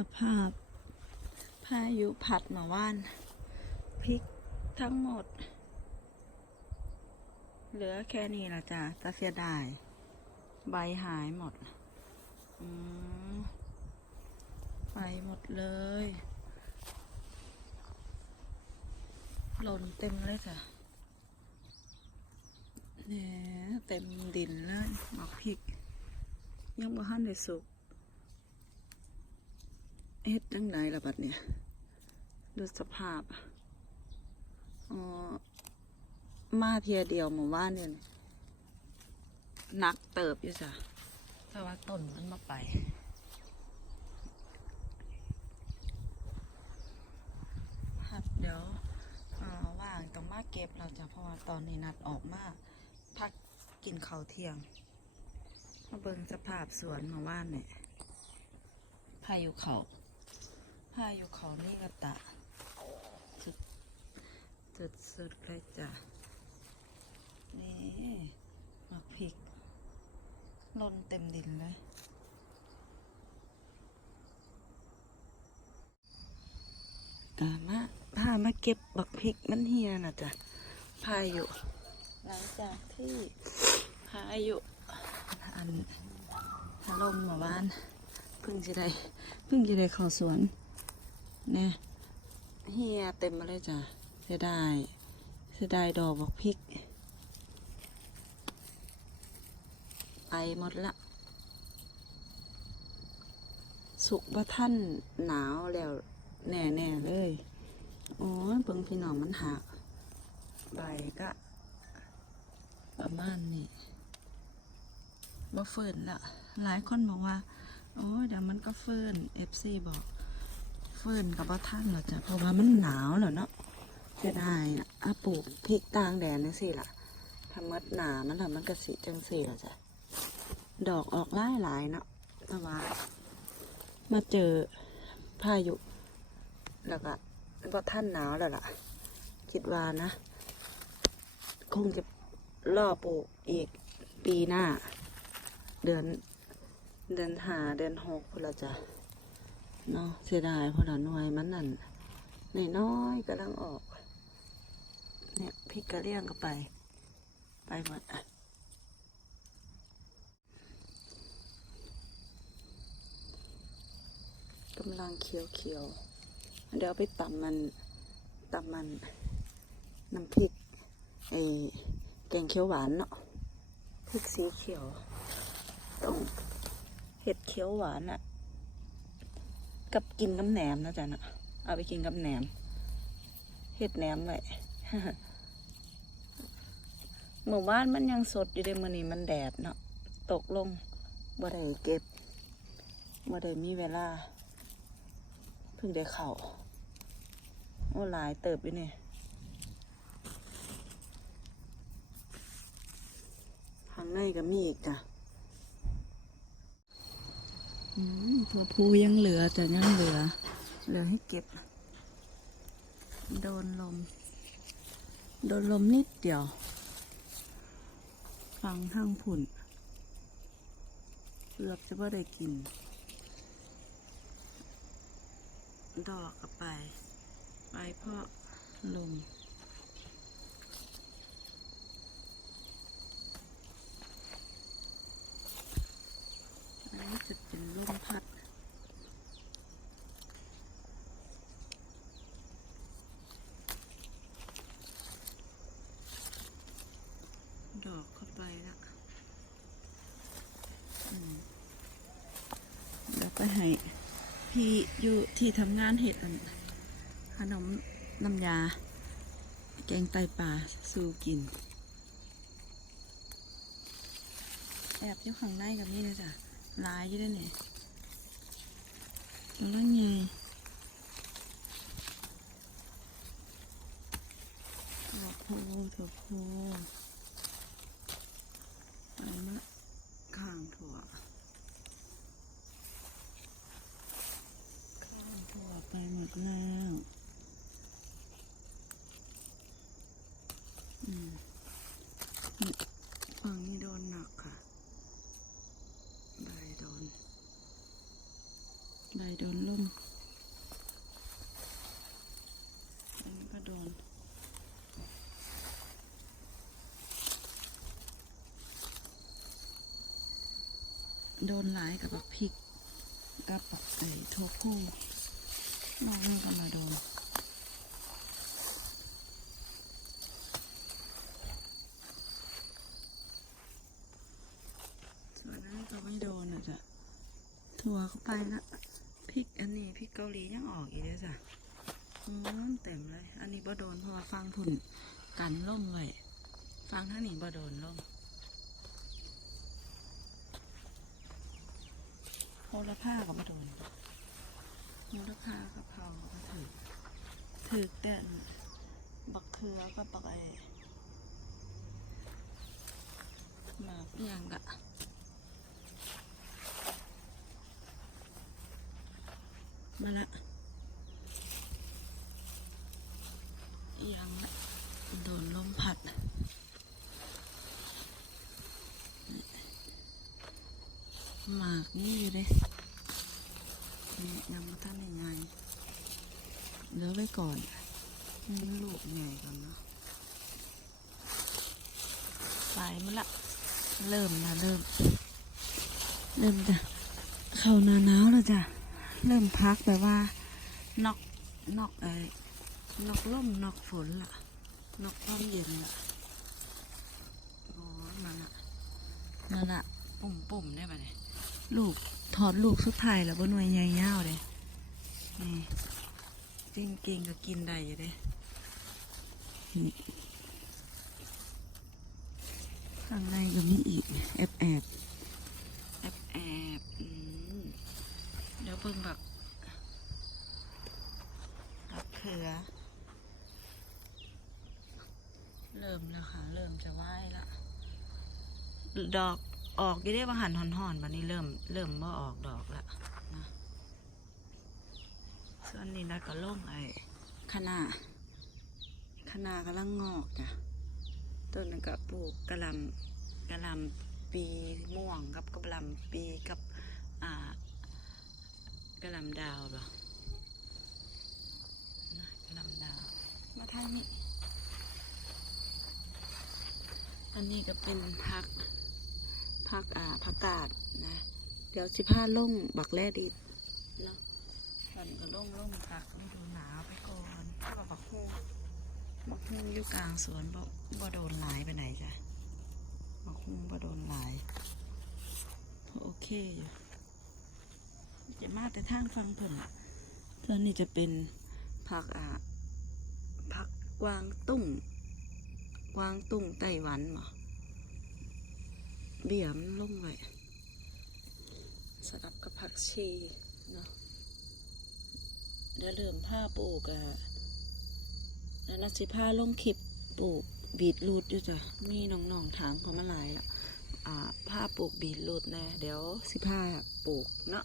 สภาพพายุผัดมาว่านพริกทั้งหมดเหลือแค่นี้ละจ้ะจะเสียดายใบหายหมดไปหมดเลยหล่นเต็มเลยจ้ะเนี่ยเต็มดินเลยหมากพริกยังบ่ทันได้สุกเฮ็ดจังไดล่ะบัดเนี่ยดูสภาพมาเทียเดียวหมู่บ้านเนี่ยนักเติบอยู่จ้ะแต่ว่าต้นมันมาไปครับเดี๋ยวว่างต้องมาเก็บเราจะเพราะว่าตอนนี้นัดออกมาพักกินข้าวเที่ยงมาเบิ่งสภาพสวนหมู่บ้านเนี่ยพายุเขานี่กระตะสุดเลยจ้ะนี่หมากพริกล้นเต็มดินเลยพามาเก็บบักพริกมันเฮียนะจ๊ะพายุหลังจากที่พายุถล่มมาบ้านเพิ่งจะได้เข้าสวนเนี่ยเฮียเต็มมาเลยจ้ะเสียดายดอกบักพริกไปหมดละสุกบ่ท่านหนาวแล้วแน่เลยโอ้ยเบิ่งพี่น้องมันหักใบก็ประมาณนี้บ่เฟิ่นละหลายคนบอกว่าโอ้ยเดี๋ยวมันก็เฟิ่น FC บอกเฟิ่นกับบ่ท่านหรอกจ้ะเพราะว่ามันหนาวแล้วเนาะจะได้ปลูกพริกตางแดดนี่สิล่ะทำมัดหนามันทำมันกระสีจังสิล่ะจ้ะดอกออกหลายเนาะแต่ว่ามาเจอพายุแล้วก็เพราะท่านหนาวแล้วล่ะคิดว่านะคงจะรอปลูกอีกปีหน้าเดือน5 เดือน6พุ่นละจ้ะเนาะเสียดายเพราะหน่วยมันนั่นน้อยกำลังออกเนี่ยพริกกระเลี่ยงก็ไปหมดกำลังเขียวเดี๋ยวไปตำมันน้ำพริกแกงเขียวหวานเนาะพริกสีเขียวต้องเห็ดเขียวหวานกับกินกับแหนมนะจ๊ะนะเอาไปกินกับแหนมเห็ดแหนมไว้ หมู่บ้านมันยังสดอยู่เลยมื้อนี้มันแดดเนาะตกลงบ่ได้เก็บบ่ได้มีเวลาเพิ่งได้เข้าโอ้หลายเติบอยู่เนี่ยข้างในก็มีอีกจ้ะถั่วพูยังเหลือแต่ยังเหลือให้เก็บโดนลมนิดเดียวฟังทางผุ่นเกือบจะว่าได้กินดอกก็ไปเพราะลมอันนี้จะเป็นลมพัดดอกเข้าไปแล้วเดี๋ยวไปให้พี่อยู่ที่ทำงานเห็ดขนมน้ำยาแกงไตปลาสู่กินแอบอยู่ข้างในกับนี่เลยจ้ะลายอยู่ด้วยเนี่ยแล้วไงถั่วพูไปมะข้างถั่วไปหมดแล้วฝั่งนี้โดนหนักค่ะใบโดน ใบโดนล่มอันนี้ก็โดนหลายกับบักพริกกับบักโทโก้นอกนี่ก็มาโดนส่วนนั้นก็ไม่โดนอ่ะจ้ะถั่วเข้าไปละพริกอันนี้พริกเกาหลียังออกอีกเลยจ้ะเต็มเลยอันนี้บ่โดนเพราะว่าฟังผุ่นกันล่มไว้ฟังท่านี้บ่โดนล่มโหระพาก็บ่โดนโหระพากะเพราก็ถือแต่บักเขือก็บักหมากเอียงกะมาละยังโดนลมพัดหมากนี่อยู่เลยนี่ยังไม่ทันยังไงเหลือไว้ก่อนนี่ลูกใหญ่ก่อนเนาะไปมาละเริ่มจะเข้าหน้าหนาวแล้วจ้ะเริ่มพักแบบว่านอกร่มนอกฝนล่ะนอกความเย็นล่ะอ๋อมาละปุ่มได้ปะเนี่ยลูกถอดลูกสุดท้ายแล้วบนหน่วยใหญ่ยาวเลยนี่จริงก็กินได้อยู่เลยข้างในก็มีอีกแอบเดี๋ยวเพิ่งแบบเขือเริ่มแล้วค่ะเริ่มจะไหว้ละดอกออกยี่ได้บางหันห่อนๆวันนี้เริ่มว่าออกดอกละนะส่วนนี้นะก็ล่มคะน้ากำลังงอกจ้ะต้นนึงก็ปลูกกะหล่ำปีม่วงกับกะหล่ำปีกับกะหล่ำดาวหรอกะหล่ำดาวมาทางนี้อันนี้ก็เป็นผักกาดนะเดี๋ยว15ล่งบักแร่ดิบเนาะมันก็ล่งผักฤดูหนาวไปก่อนถ้าบักฮูอยู่กลางสวนบ่โดนหลายไปไหนจ้ะบักฮูบ่โดนหลายโอเคอยู่จะมาแต่ทางฟังเพิ่นส่วนนี้จะเป็นผักกวางตุ้งไต้หวันหรอเบี่ยมลงไว้สลับกับผักชีเนาะเดี๋ยวเริ่มผ้าปลูกแล้วนักสิผ้าลงคลิปปลูกบีทรูทอยู่จ้ะมีน้องถามเขามาหลายละผ้าปลูกบีทรูทนะเดี๋ยวสิผ้าปลูกเนาะ